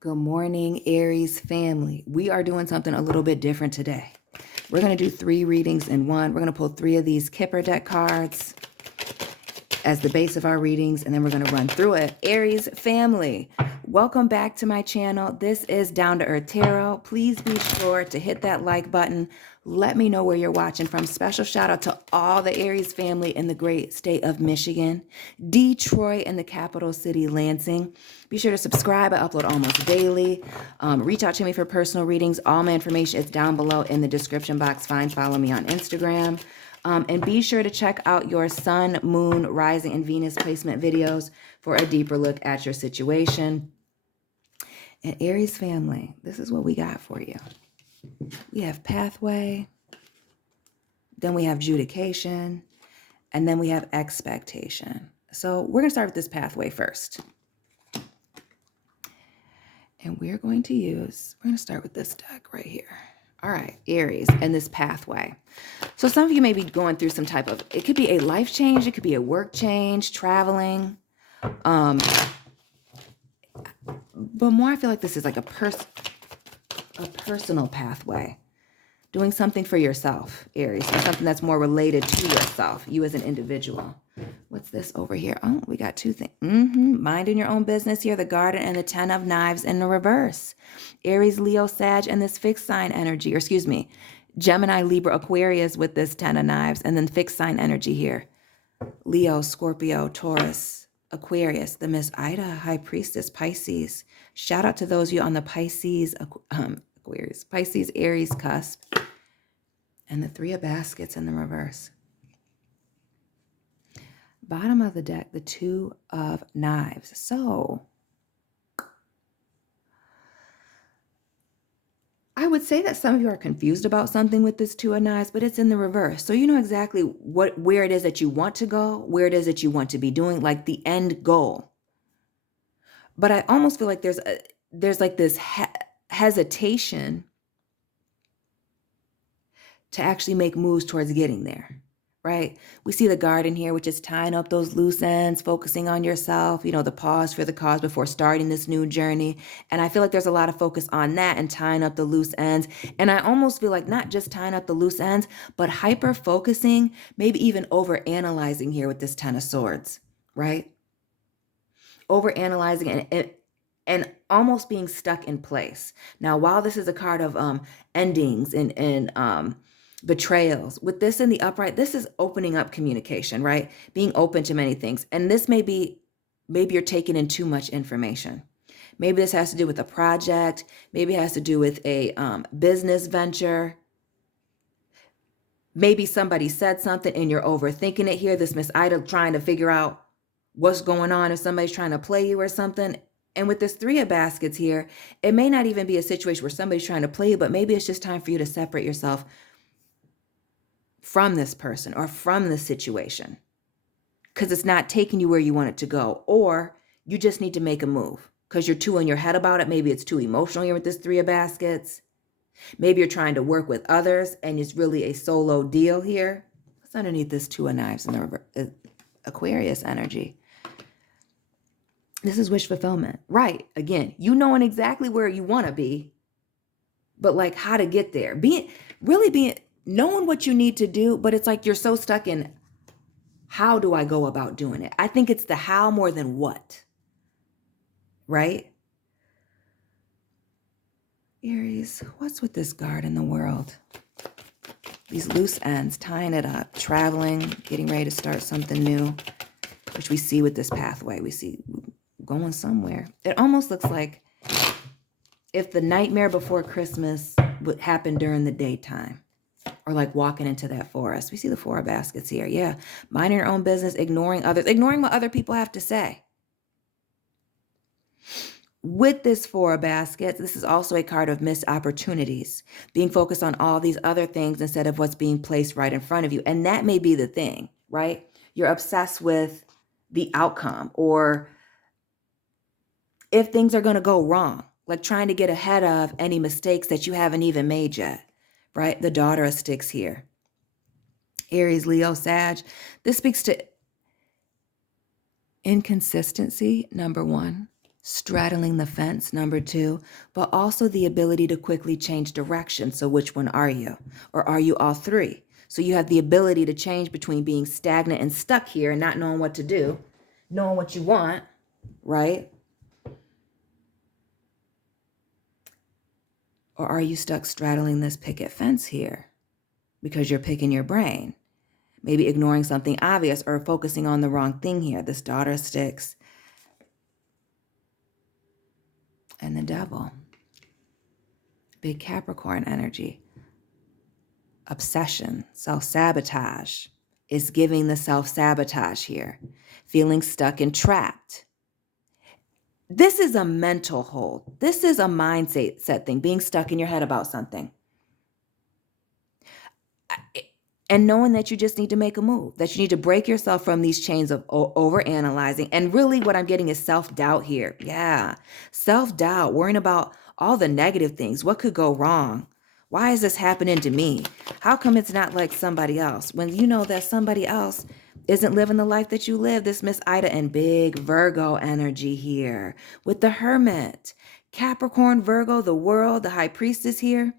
Good morning, Aries family. We are doing something a little bit different today. We're going to do 3 readings in one. We're going to pull 3 of these Kipper deck cards as the base of our readings, and then we're going to run through it. Aries family, welcome back to my channel. This is Down to Earth Tarot. Please be sure to hit that like button. Let me know where you're watching from. Special shout out to all the Aries family in the great state of Michigan, Detroit, and the capital city, Lansing. Be sure to subscribe. I upload almost daily. Reach out to me for personal readings. All my information is down below in the description box. Follow me on Instagram. And be sure to check out your sun, moon, rising, and Venus placement videos for a deeper look at your situation. And Aries family, this is what we got for you. We have pathway, then we have judication, and then we have expectation. So we're going to start with this pathway first. And we're going to start with this deck right here. All right, Aries, and this pathway. So some of you may be going through some type of, it could be a life change, it could be a work change, traveling. But more I feel like this is like a personal pathway. Doing something for yourself, Aries, or something that's more related to yourself, you as an individual. What's this over here? Oh, we got 2 things. Minding your own business here, the Garden and the 10 of Knives in the reverse. Aries, Leo, Sag, and this fixed sign energy, or excuse me, Gemini, Libra, Aquarius with this 10 of Knives, and then fixed sign energy here. Leo, Scorpio, Taurus, Aquarius, the Miss Ida, High Priestess, Pisces. Shout out to those of you on the Pisces, Aquarius, Pisces, Aries cusp. And the 3 of Baskets in the reverse. Bottom of the deck, the 2 of Knives. So I would say that some of you are confused about something with this 2 of Knives, but it's in the reverse. So you know exactly where it is that you want to go, where it is that you want to be doing, like the end goal. But I almost feel like there's like this hesitation to actually make moves towards getting there. Right? We see the Garden here, which is tying up those loose ends, focusing on yourself, you know, the pause for the cause before starting this new journey. And I feel like there's a lot of focus on that and tying up the loose ends. And I almost feel like not just tying up the loose ends, but hyper focusing, maybe even over analyzing here with this 10 of Swords, right? Over analyzing and almost being stuck in place. Now, while this is a card of endings and betrayals, with this in the upright, this is opening up communication, right? Being open to many things. And this maybe you're taking in too much information. Maybe this has to do with a project. Maybe it has to do with a business venture. Maybe somebody said something and you're overthinking it here. This Miss Ida trying to figure out what's going on, if somebody's trying to play you or something. And with this 3 of Baskets here, it may not even be a situation where somebody's trying to play you, but maybe it's just time for you to separate yourself from this person or from the situation because it's not taking you where you want it to go, or you just need to make a move because you're too in your head about it. Maybe it's too emotional here with this 3 of Baskets. Maybe you're trying to work with others and it's really a solo deal here. What's underneath this 2 of Knives in the Aquarius energy? This is wish fulfillment, right? Again, you knowing exactly where you want to be, but like how to get there, knowing what you need to do, but it's like you're so stuck in how do I go about doing it? I think it's the how more than what, right? Aries, what's with this guard in the world? These loose ends, tying it up, traveling, getting ready to start something new, which we see with this pathway. We see going somewhere. It almost looks like if the nightmare before Christmas would happen during the daytime. Or like walking into that forest. We see the 4 of Baskets here. Yeah. Minding your own business, ignoring others, ignoring what other people have to say. With this 4 of Baskets, this is also a card of missed opportunities. Being focused on all these other things instead of what's being placed right in front of you. And that may be the thing, right? You're obsessed with the outcome or if things are going to go wrong. Like trying to get ahead of any mistakes that you haven't even made yet. Right? The Daughter of Sticks here. Aries, Leo, Sag. This speaks to inconsistency, number 1. straddling the fence, number 2, but also the ability to quickly change direction. So which one are you? Or are you all 3? So you have the ability to change between being stagnant and stuck here and not knowing what to do, knowing what you want, right? Or are you stuck straddling this picket fence here because you're picking your brain? Maybe ignoring something obvious or focusing on the wrong thing here. This Daughter of Sticks and the Devil. Big Capricorn energy. Obsession, self-sabotage. It's giving the self-sabotage here. Feeling stuck and trapped. This is a mental hold. This is a mindset thing, being stuck in your head about something. And knowing that you just need to make a move, that you need to break yourself from these chains of overanalyzing. And really what I'm getting is self-doubt here. Yeah, self-doubt, worrying about all the negative things. What could go wrong? Why is this happening to me? How come it's not like somebody else? When you know that somebody else isn't living the life that you live. This Miss Ida and big Virgo energy here with the Hermit. Capricorn, Virgo, the World, the High Priestess here.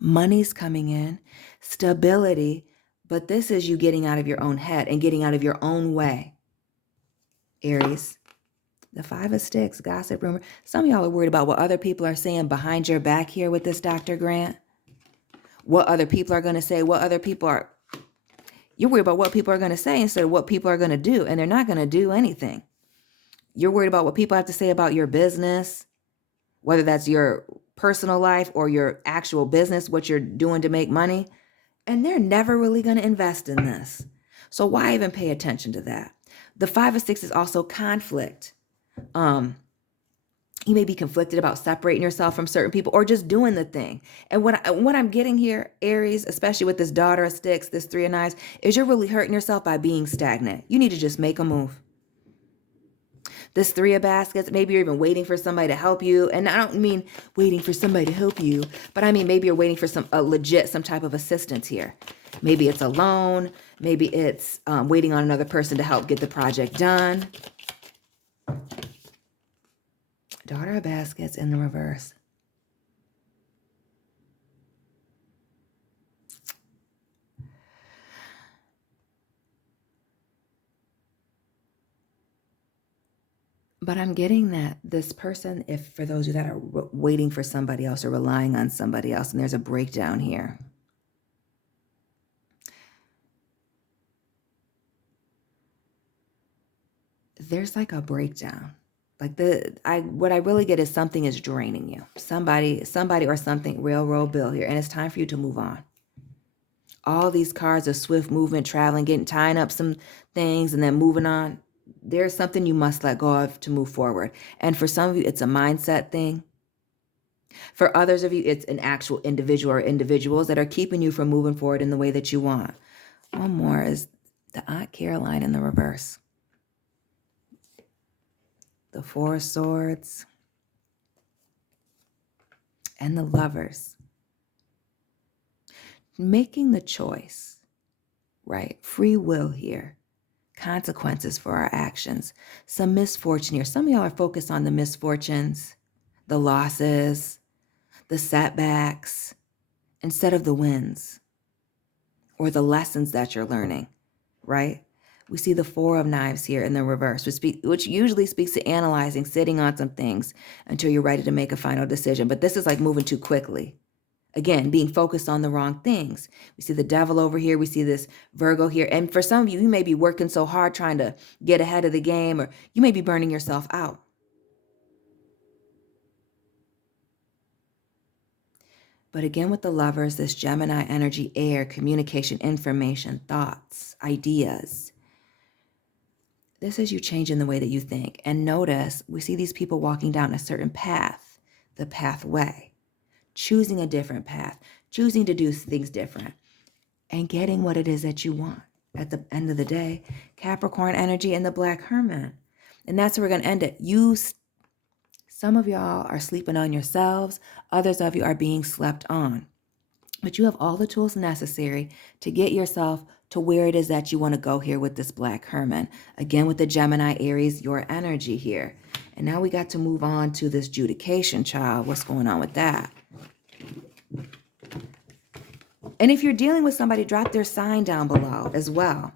Money's coming in, stability, but this is you getting out of your own head and getting out of your own way. Aries, the 5 of Sticks, gossip, rumor. Some of y'all are worried about what other people are saying behind your back here with this Dr. Grant. What other people are going to say, you're worried about what people are going to say instead of what people are going to do, and they're not going to do anything. You're worried about what people have to say about your business, whether that's your personal life or your actual business, what you're doing to make money, and they're never really going to invest in this. So why even pay attention to that? The 5 of Sticks is also conflict. You may be conflicted about separating yourself from certain people or just doing the thing. And what I'm getting here, Aries, especially with this Daughter of Sticks, this 3 of Knives, is you're really hurting yourself by being stagnant. You need to just make a move. This 3 of Baskets, maybe you're even waiting for somebody to help you. And I don't mean waiting for somebody to help you, but I mean maybe you're waiting for some type of assistance here. Maybe it's a loan. Maybe it's waiting on another person to help get the project done. Daughter of Baskets in the reverse. But I'm getting that this person, if for those of you that are waiting for somebody else or relying on somebody else, and there's a breakdown here. There's like a breakdown. Like what I really get is something is draining you. Somebody or something, railroad bill here, and it's time for you to move on. All these cards of swift movement, traveling, tying up some things and then moving on. There's something you must let go of to move forward. And for some of you, it's a mindset thing. For others of you, it's an actual individual or individuals that are keeping you from moving forward in the way that you want. One more is the Aunt Caroline in the reverse. The 4 of Swords. And the Lovers. Making the choice, right? Free will here. Consequences for our actions. Some misfortune here. Some of y'all are focused on the misfortunes, the losses, the setbacks, instead of the wins or the lessons that you're learning, right? We see the 4 of Knives here in the reverse, which usually speaks to analyzing, sitting on some things until you're ready to make a final decision. But this is like moving too quickly. Again, being focused on the wrong things. We see the Devil over here. We see this Virgo here. And for some of you, you may be working so hard trying to get ahead of the game, or you may be burning yourself out. But again, with the Lovers, this Gemini energy, air, communication, information, thoughts, ideas. This is you changing the way that you think. And notice, we see these people walking down a certain path, the pathway. Choosing a different path, choosing to do things different, and getting what it is that you want. At the end of the day, Capricorn energy and the Black Hermit. And that's where we're going to end it. Some of y'all are sleeping on yourselves. Others of you are being slept on. But you have all the tools necessary to get yourself to where it is that you want to go here with this Black Hermit. Again, with the Gemini, Aries, your energy here. And now we got to move on to this judication, child. What's going on with that? And if you're dealing with somebody, drop their sign down below as well.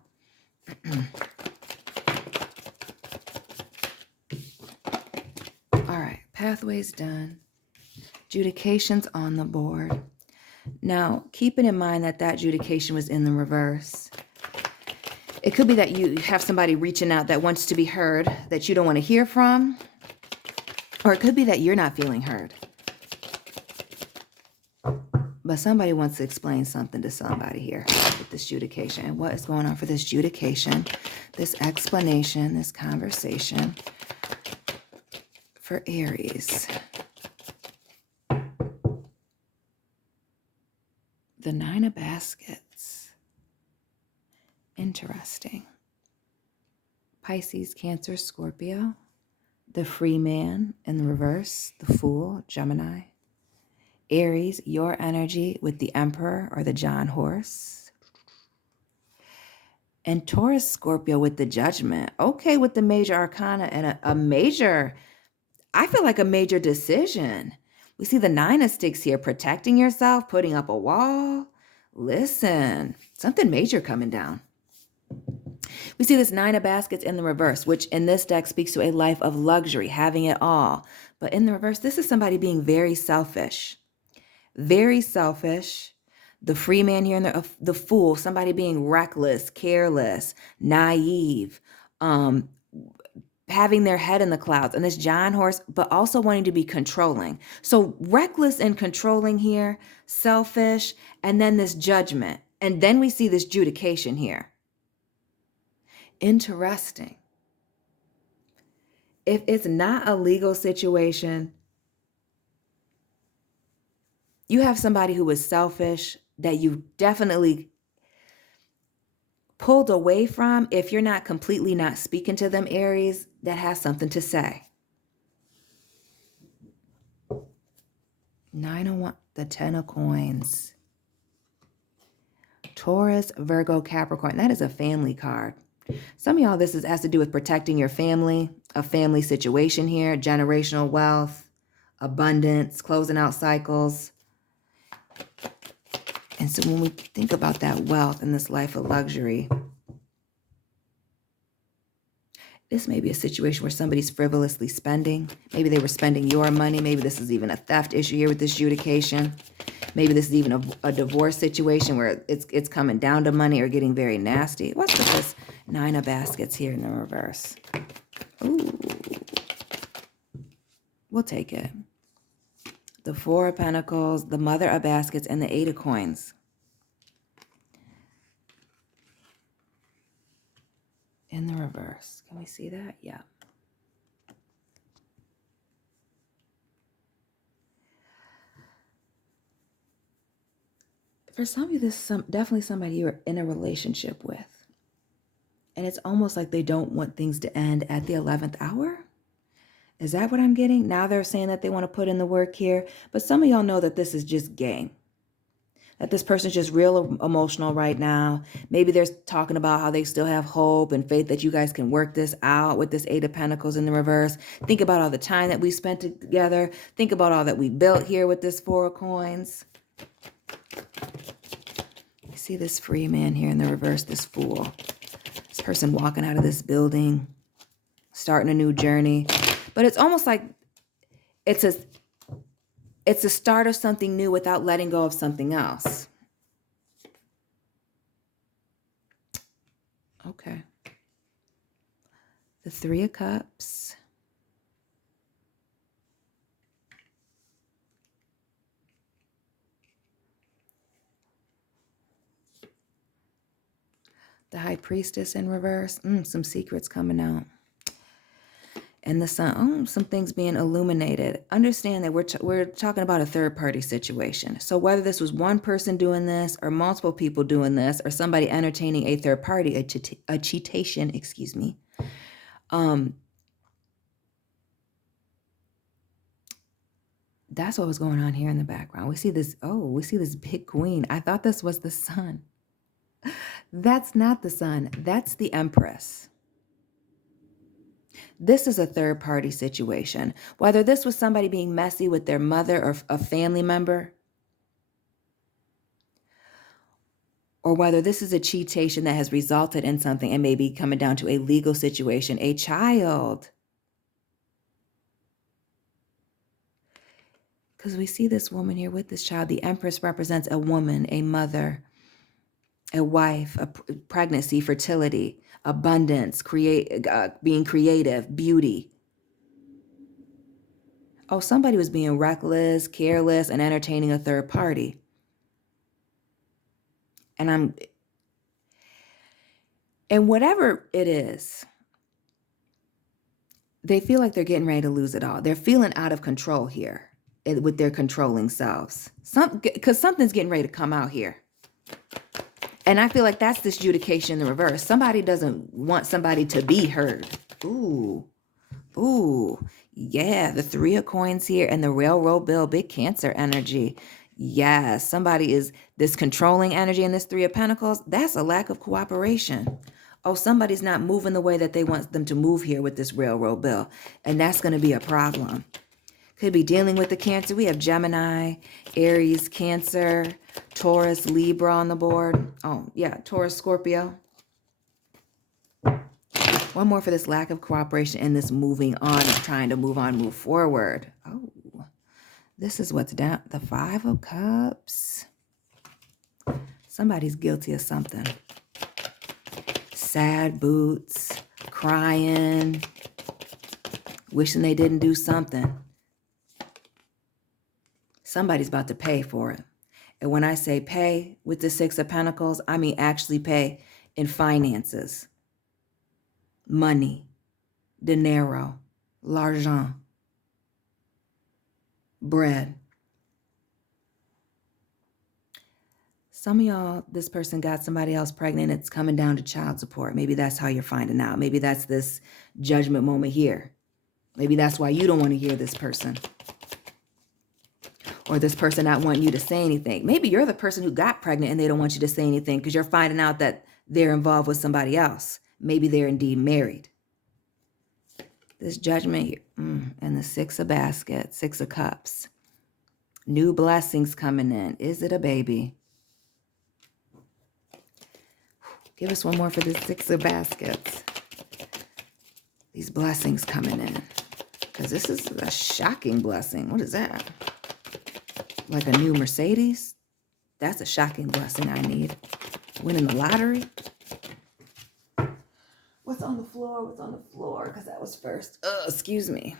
All right, pathways done. Judications on the board. Now, keeping in mind that that judication was in the reverse. It could be that you have somebody reaching out that wants to be heard, that you don't want to hear from. Or it could be that you're not feeling heard. But somebody wants to explain something to somebody here with this judication. And what is going on for this judication, this explanation, this conversation for Aries? The 9 of Baskets. Interesting. Pisces, Cancer, Scorpio. The Free Man in the reverse. The Fool, Gemini. Aries, your energy with the Emperor or the John Horse. And Taurus, Scorpio with the Judgment. Okay, with the major arcana and a major, I feel like a major decision. We see the 9 of Sticks here, protecting yourself, putting up a wall. Listen, something major coming down. We see this 9 of Baskets in the reverse, which in this deck speaks to a life of luxury, having it all. But in the reverse, this is somebody being very selfish. Very selfish. The Free Man here and the Fool, somebody being reckless, careless, naive, having their head in the clouds. And this John Horse, but also wanting to be controlling. So reckless and controlling here, selfish, and then this Judgment. And then we see this judication here. Interesting. If it's not a legal situation, you have somebody who is selfish that you definitely pulled away from. If you're not completely not speaking to them, Aries, that has something to say. 9 of Wands, the 10 of Coins. Taurus, Virgo, Capricorn. That is a family card. Some of y'all, this has to do with protecting your family, a family situation here, generational wealth, abundance, closing out cycles. And so when we think about that wealth and this life of luxury, this may be a situation where somebody's frivolously spending. Maybe they were spending your money. Maybe this is even a theft issue here with this judication. Maybe this is even a divorce situation where it's coming down to money or getting very nasty. What's with this 9 of Baskets here in the reverse? Ooh. We'll take it. The 4 of Pentacles, the Mother of Baskets, and the 8 of Coins. In the reverse. Can we see that? Yeah. For some of you, this is definitely somebody you're in a relationship with. And it's almost like they don't want things to end at the 11th hour. Is that what I'm getting? Now they're saying that they want to put in the work here. But some of y'all know that this is just game. That this person's just real emotional right now. Maybe they're talking about how they still have hope and faith that you guys can work this out with this 8 of Pentacles in the reverse. Think about all the time that we spent together. Think about all that we built here with this 4 of Coins. You see this Free Man here in the reverse, this Fool. This person walking out of this building, starting a new journey. But it's almost like it's a start of something new without letting go of something else. Okay. The 3 of Cups. The High Priestess in reverse. Some secrets coming out. And the Sun, some things being illuminated. Understand that we're talking about a third-party situation. So whether this was one person doing this or multiple people doing this or somebody entertaining a third party, a cheatation, excuse me. That's what was going on here in the background. We see this, we see this big queen. I thought this was the Sun. That's not the Sun. That's the Empress. This is a third party situation. Whether this was somebody being messy with their mother or a family member, or whether this is a cheatation that has resulted in something and maybe coming down to a legal situation, a child. Because we see this woman here with this child. The Empress represents a woman, a mother, a wife, a pregnancy, fertility, abundance, being creative, beauty. Oh, somebody was being reckless, careless, and entertaining a third party. And whatever it is, they feel like they're getting ready to lose it all. They're feeling out of control here with their controlling selves. Because something's getting ready to come out here. And I feel like that's this adjudication in the reverse. Somebody doesn't want somebody to be heard. Ooh. Yeah, the Three of Coins here and the railroad bill, big Cancer energy. Yes, somebody is this controlling energy in this Three of Pentacles. That's a lack of cooperation. Oh, somebody's not moving the way that they want them to move here with this railroad bill. And that's going to be a problem. Could be dealing with the Cancer. We have Gemini, Aries, Cancer, Taurus, Libra on the board. Oh, yeah, Taurus, Scorpio. One more for this lack of cooperation and this moving on, trying to move forward. Oh, this is what's down. The Five of Cups. Somebody's guilty of something. Sad boots, crying, wishing they didn't do something. Somebody's about to pay for it. And when I say pay with the Six of Pentacles, I mean actually pay in finances. Money, dinero, l'argent, bread. Some of y'all, this person got somebody else pregnant. It's coming down to child support. Maybe that's how you're finding out. Maybe that's this judgment moment here. Maybe that's why you don't want to hear this person. Or this person not wanting you to say anything. Maybe you're the person who got pregnant and they don't want you to say anything because you're finding out that they're involved with somebody else. Maybe they're indeed married. This judgment here. And the Six of Baskets, Six of Cups. New blessings coming in. Is it a baby? Give us one more for the Six of Baskets. These blessings coming in. Because this is a shocking blessing. What is that? Like a new Mercedes? That's a shocking blessing I need. Winning the lottery? What's on the floor? What's on the floor? Because that was first. Excuse me.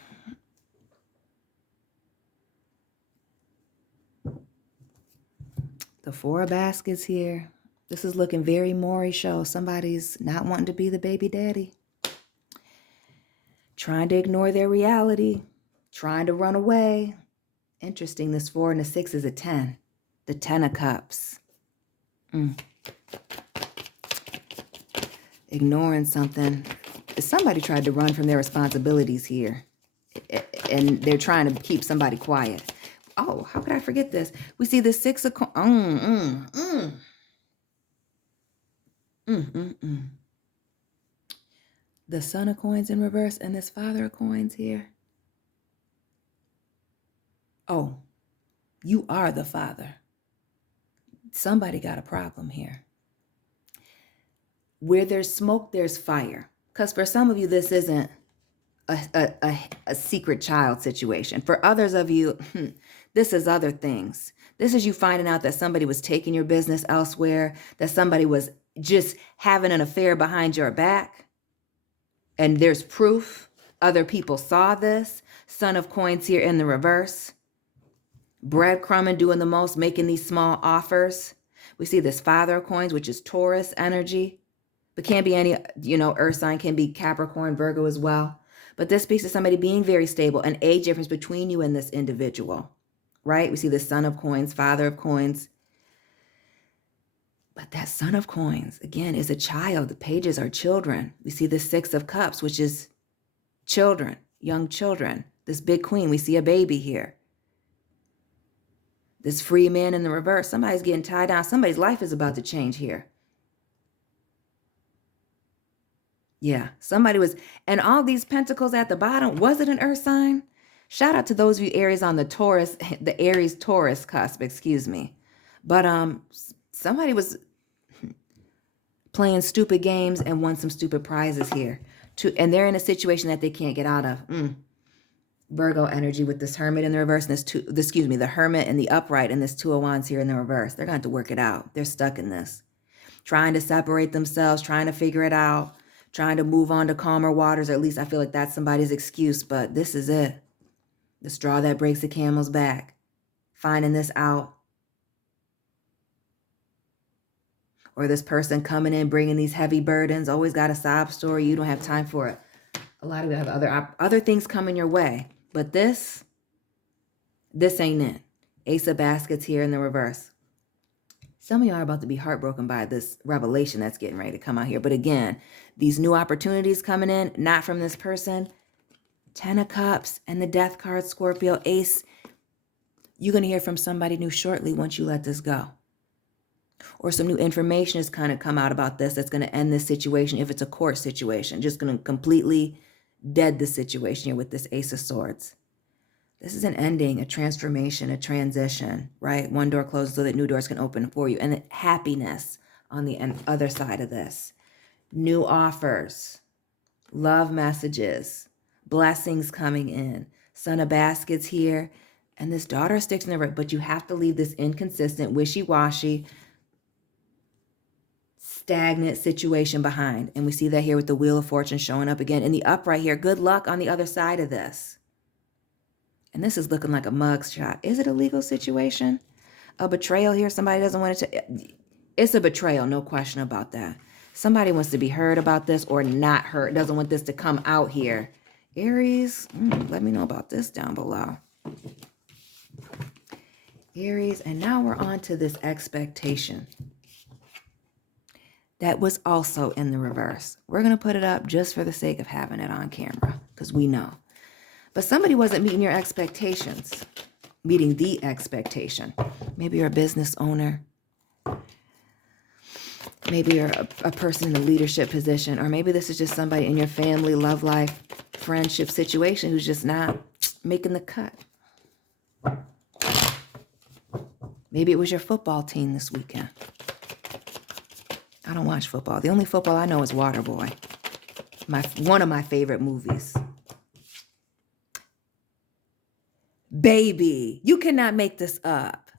The Four of Baskets here. This is looking very Maury show. Somebody's not wanting to be the baby daddy. Trying to ignore their reality. Trying to run away. Interesting, this 4 and the 6 is a 10. The 10 of Cups. Ignoring something. Somebody tried to run from their responsibilities here. And they're trying to keep somebody quiet. Oh, how could I forget this? We see the 6 of coins. The Son of Coins in reverse and this Father of Coins here. Oh, you are the father. Somebody got a problem here. Where there's smoke, there's fire. Because for some of you, this isn't a secret child situation. For others of you, this is other things. This is you finding out that somebody was taking your business elsewhere, that somebody was just having an affair behind your back. And there's proof. Other people saw this. Son of Coins here in the reverse. Breadcrumbing, doing the most, making these small offers. We see this Father of Coins, which is Taurus energy. But can't be any, earth sign, can be Capricorn, Virgo as well. But this speaks to somebody being very stable, an age difference between you and this individual, right? We see the Son of Coins, Father of Coins. But that Son of Coins, again, is a child. The pages are children. We see the Six of Cups, which is children, young children. This big Queen, we see a baby here. This free man in the reverse. Somebody's getting tied down. Somebody's life is about to change here. Yeah, somebody was, and all these pentacles at the bottom, was it an earth sign? Shout out to those of you Aries on the Taurus, the Aries Taurus cusp, excuse me. But somebody was playing stupid games and won some stupid prizes here. And they're in a situation that they can't get out of. Virgo energy with this Hermit in the reverse and the Hermit and the upright and this Two of Wands here in the reverse. They're going to have to work it out. They're stuck in this. Trying to separate themselves, trying to figure it out, trying to move on to calmer waters, or at least I feel like that's somebody's excuse, but this is it. The straw that breaks the camel's back. Finding this out. Or this person coming in, bringing these heavy burdens, always got a sob story, you don't have time for it. A lot of you have other things coming your way, but this ain't it. Ace of Baskets here in the reverse. Some of y'all are about to be heartbroken by this revelation that's getting ready to come out here. But again, these new opportunities coming in, not from this person. 10 of Cups and the Death card, Scorpio, Ace. You're going to hear from somebody new shortly once you let this go. Or some new information is kind of come out about this that's going to end this situation if it's a court situation. Just going to completely dead the situation here with this Ace of Swords. This is an ending, a transformation, a transition, right? One door closes so that new doors can open for you. And happiness on the other side of this. New offers, love messages, blessings coming in. Son of Baskets here. And this Daughter of Sticks in the right, but you have to leave this inconsistent, wishy-washy, stagnant situation behind. And we see that here with the Wheel of Fortune showing up again. In the upright here, good luck on the other side of this. And this is looking like a mug shot. Is it a legal situation? A betrayal here? Somebody doesn't want it to... It's a betrayal, no question about that. Somebody wants to be heard about this or not heard. Doesn't want this to come out here. Aries, let me know about this down below. Aries, and now we're on to this expectation. That was also in the reverse. We're going to put it up just for the sake of having it on camera, because we know. But somebody wasn't meeting your expectations, meeting the expectation. Maybe you're a business owner. Maybe you're a person in a leadership position, or maybe this is just somebody in your family, love life, friendship situation who's just not making the cut. Maybe it was your football team this weekend. I don't watch football. The only football I know is Waterboy. One of my favorite movies. Baby, you cannot make this up.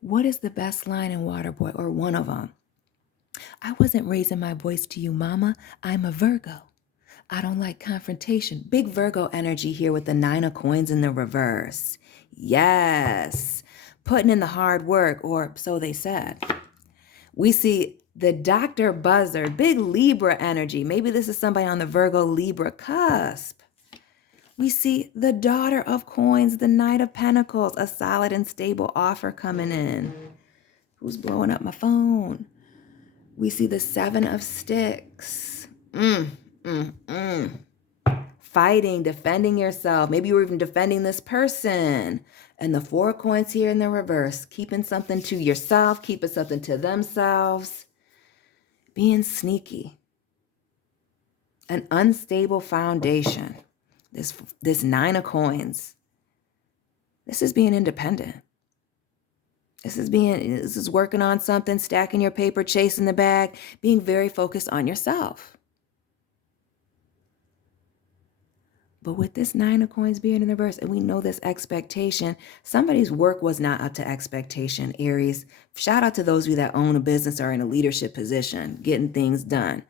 What is the best line in Waterboy, or one of them? I wasn't raising my voice to you, mama. I'm a Virgo. I don't like confrontation. Big Virgo energy here with the 9 of Coins in the reverse. Yes. Putting in the hard work, or so they said. We see the Dr. Buzzard, big Libra energy. Maybe this is somebody on the Virgo Libra cusp. We see the Daughter of Coins, the Knight of Pentacles, a solid and stable offer coming in. Who's blowing up my phone? We see the 7 of Sticks. Fighting, defending yourself. Maybe you were even defending this person. And the 4 of Coins here in the reverse. Keeping something to yourself, keeping something to themselves. Being sneaky. An unstable foundation. This 9 of Coins. This is being independent. This is working on something, stacking your paper, chasing the bag, being very focused on yourself. But with this 9 of Coins being in the reverse, and we know this expectation, somebody's work was not up to expectation, Aries. Shout out to those of you that own a business or in a leadership position, getting things done.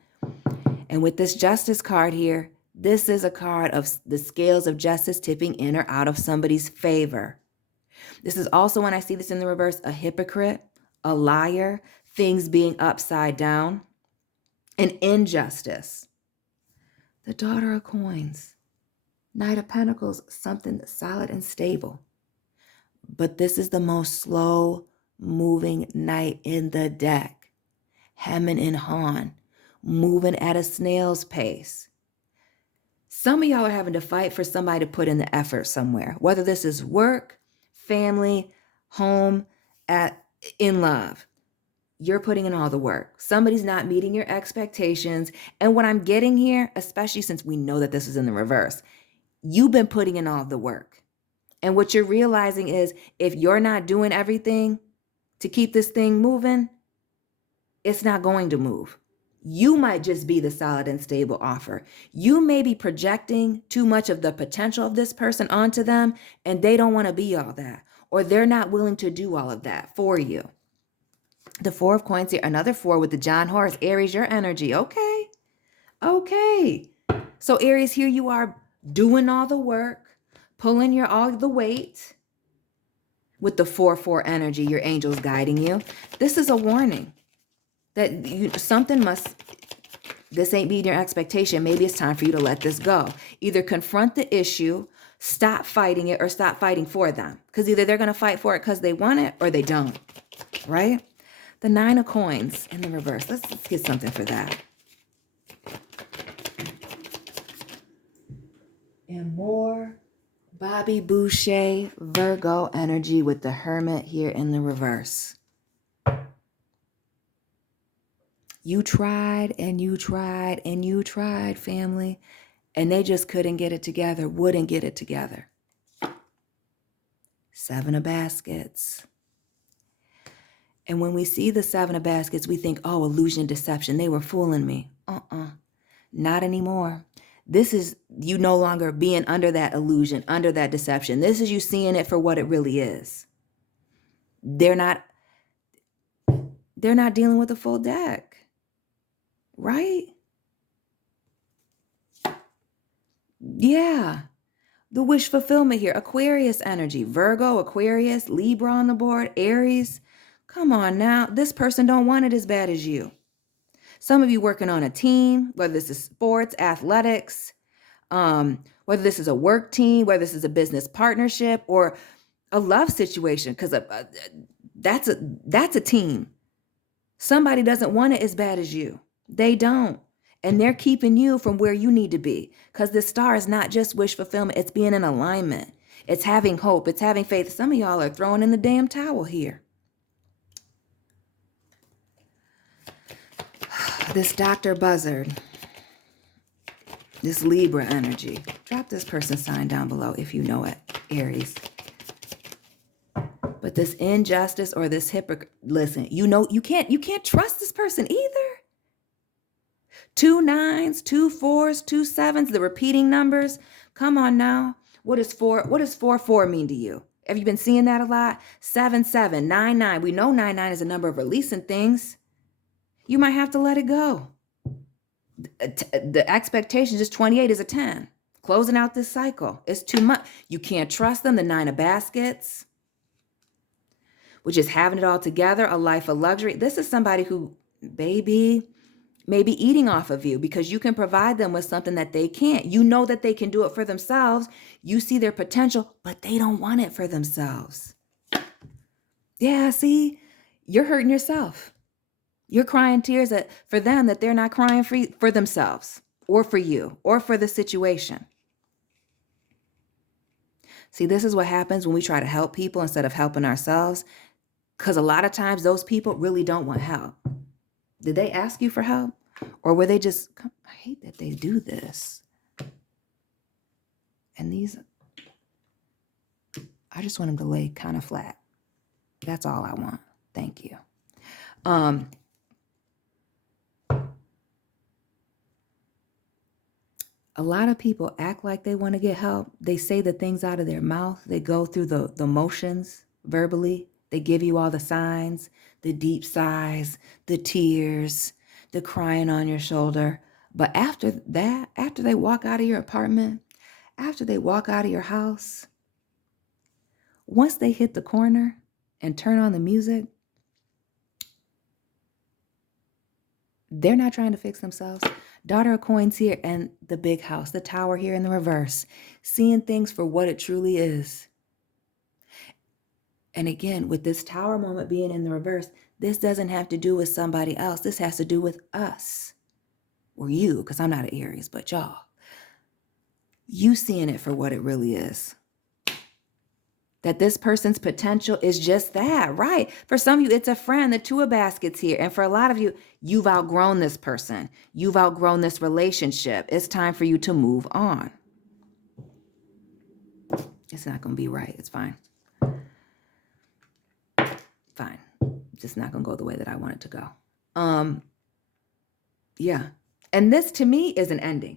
And with this Justice card here, this is a card of the scales of justice tipping in or out of somebody's favor. This is also, when I see this in the reverse, a hypocrite, a liar, things being upside down, an injustice. The Daughter of Coins, Knight of Pentacles, something solid and stable. But this is the most slow-moving knight in the deck. Hemming and hawing, moving at a snail's pace. Some of y'all are having to fight for somebody to put in the effort somewhere, whether this is work, family, home, in love. you're putting in all the work. Somebody's not meeting your expectations. And what I'm getting here, especially since we know that this is in the reverse, you've been putting in all the work. And what you're realizing is if you're not doing everything to keep this thing moving, it's not going to move. You might just be the solid and stable offer. You may be projecting too much of the potential of this person onto them, and they don't want to be all that, or they're not willing to do all of that for you. The Four of Coins here, another four with the John Horse. Aries, your energy. Okay. Okay. So Aries, here you are doing all the work, pulling all the weight with the 4-4 energy, your angels guiding you. This is a warning that this ain't meeting your expectation. Maybe it's time for you to let this go. Either confront the issue, stop fighting it, or stop fighting for them. Because either they're going to fight for it because they want it or they don't, right? The 9 of Coins in the reverse. Let's get something for that. And more Bobby Boucher, Virgo energy with the Hermit here in the reverse. You tried and you tried and you tried, family, and they just couldn't get it together, wouldn't get it together. 7 of Baskets. And when we see the 7 of Baskets, we think, oh, illusion, deception. They were fooling me. Not anymore. This is you no longer being under that illusion, under that deception. This is you seeing it for what it really is. They're not dealing with a full deck, right? Yeah. The wish fulfillment here. Aquarius energy. Virgo, Aquarius, Libra on the board, Aries. Come on now. This person don't want it as bad as you. Some of you working on a team, whether this is sports, athletics, whether this is a work team, whether this is a business partnership or a love situation, because that's a team. Somebody doesn't want it as bad as you. They don't. And they're keeping you from where you need to be, because the star is not just wish fulfillment. It's being in alignment. It's having hope. It's having faith. Some of y'all are throwing in the damn towel here. This Dr. Buzzard. This Libra energy. Drop this person's sign down below if you know it, Aries. But this injustice or this hypocrite, listen, you know, you can't trust this person either. 2 9s, 2 4s, 2 7s, the repeating numbers. Come on now. What does 4 mean to you? Have you been seeing that a lot? 7 7, 9 9. We know 9 9 is a number of releasing things. You might have to let it go. The expectation is 28 is a 10. Closing out this cycle. It's too much. You can't trust them. The 9 of Baskets, which is having it all together, a life of luxury. This is somebody who, baby, may be eating off of you because you can provide them with something that they can't. You know that they can do it for themselves. You see their potential, but they don't want it for themselves. Yeah, see, you're hurting yourself. You're crying tears for them that they're not crying for themselves or for you or for the situation. See, this is what happens when we try to help people instead of helping ourselves, because a lot of times those people really don't want help. Did they ask you for help? Or were they just, I hate that they do this. And these, I just want them to lay kind of flat. That's all I want. Thank you. A lot of people act like they want to get help. They say the things out of their mouth. They go through the motions verbally. They give you all the signs, the deep sighs, the tears, the crying on your shoulder. But after that, after they walk out of your apartment, after they walk out of your house, once they hit the corner and turn on the music, they're not trying to fix themselves. Daughter of Coins here and the big house, the Tower here in the reverse, seeing things for what it truly is. And again, with this Tower moment being in the reverse, this doesn't have to do with somebody else. This has to do with us or you, because I'm not an Aries, but y'all. You seeing it for what it really is. That this person's potential is just that, right? For some of you, it's a friend, the two of baskets here. And for a lot of you, you've outgrown this person. You've outgrown this relationship. It's time for you to move on. It's not going to be right. It's fine. Fine. It's just not going to go the way that I want it to go. Yeah. And this to me is an ending.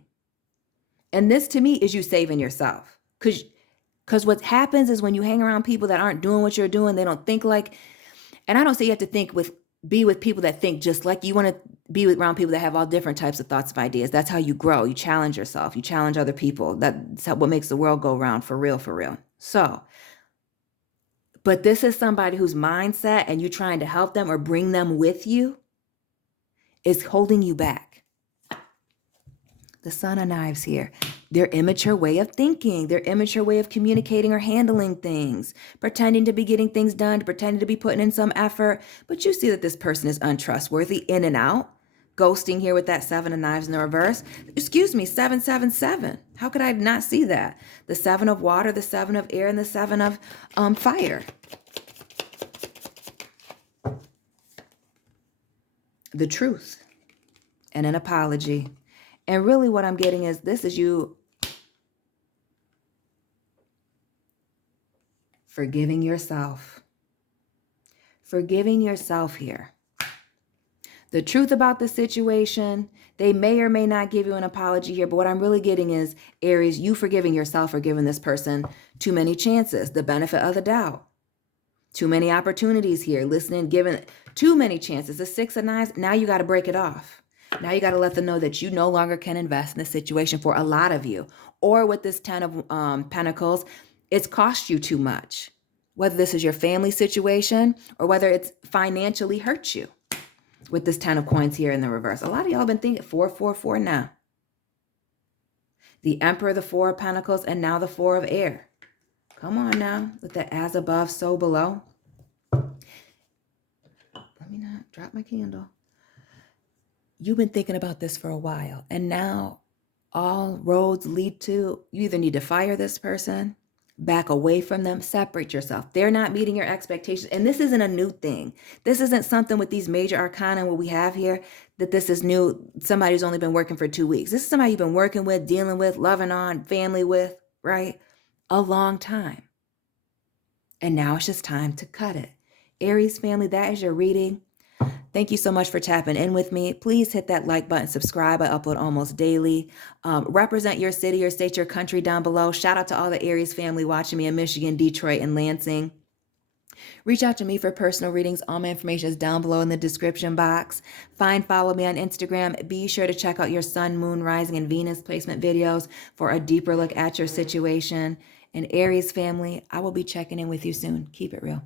And this to me is you saving yourself. Because what happens is when you hang around people that aren't doing what you're doing, they don't think like, and I don't say you have to be with people that think just like you. Want to be around people that have all different types of thoughts and ideas. That's how you grow. You challenge yourself. You challenge other people. That's what makes the world go round, for real, for real. So, but this is somebody whose mindset and you trying to help them or bring them with you is holding you back. The Son of Knives here. Their immature way of thinking, their immature way of communicating or handling things, pretending to be getting things done, pretending to be putting in some effort. But you see that this person is untrustworthy, in and out. Ghosting here with that 7 of Knives in the reverse. Excuse me, 777. How could I not see that? The 7 of water, the 7 of air, and the 7 of fire. The truth and an apology. And really what I'm getting is this is you forgiving yourself. Forgiving yourself here. The truth about the situation, they may or may not give you an apology here, but what I'm really getting is, Aries, you forgiving yourself for giving this person too many chances, the benefit of the doubt. Too many opportunities here, listening, giving too many chances. The 6 of Knives, now you got to break it off. Now you got to let them know that you no longer can invest in this situation for a lot of you. Or with this 10 of Pentacles, it's cost you too much. Whether this is your family situation or whether it's financially hurt you. With this 10 of Coins here in the reverse. A lot of y'all have been thinking 444 now. The Emperor, the 4 of Pentacles, and now the 4 of Air. Come on now. With the as above, so below. Let me not drop my candle. You've been thinking about this for a while, and now all roads lead to, you either need to fire this person, back away from them, separate yourself. They're not meeting your expectations. And this isn't a new thing. This isn't something with these major arcana, what we have here, that this is new. Somebody who's only been working for 2 weeks. This is somebody you've been working with, dealing with, loving on, family with, right? A long time. And now it's just time to cut it. Aries family, that is your reading. Thank you so much for tapping in with me. Please hit that like button, subscribe. I upload almost daily. Represent your city, your state, your country down below. Shout out to all the Aries family watching me in Michigan, Detroit, and Lansing. Reach out to me for personal readings. All my information is down below in the description box. Follow me on Instagram. Be sure to check out your Sun, Moon, Rising, and Venus placement videos for a deeper look at your situation. And Aries family, I will be checking in with you soon. Keep it real.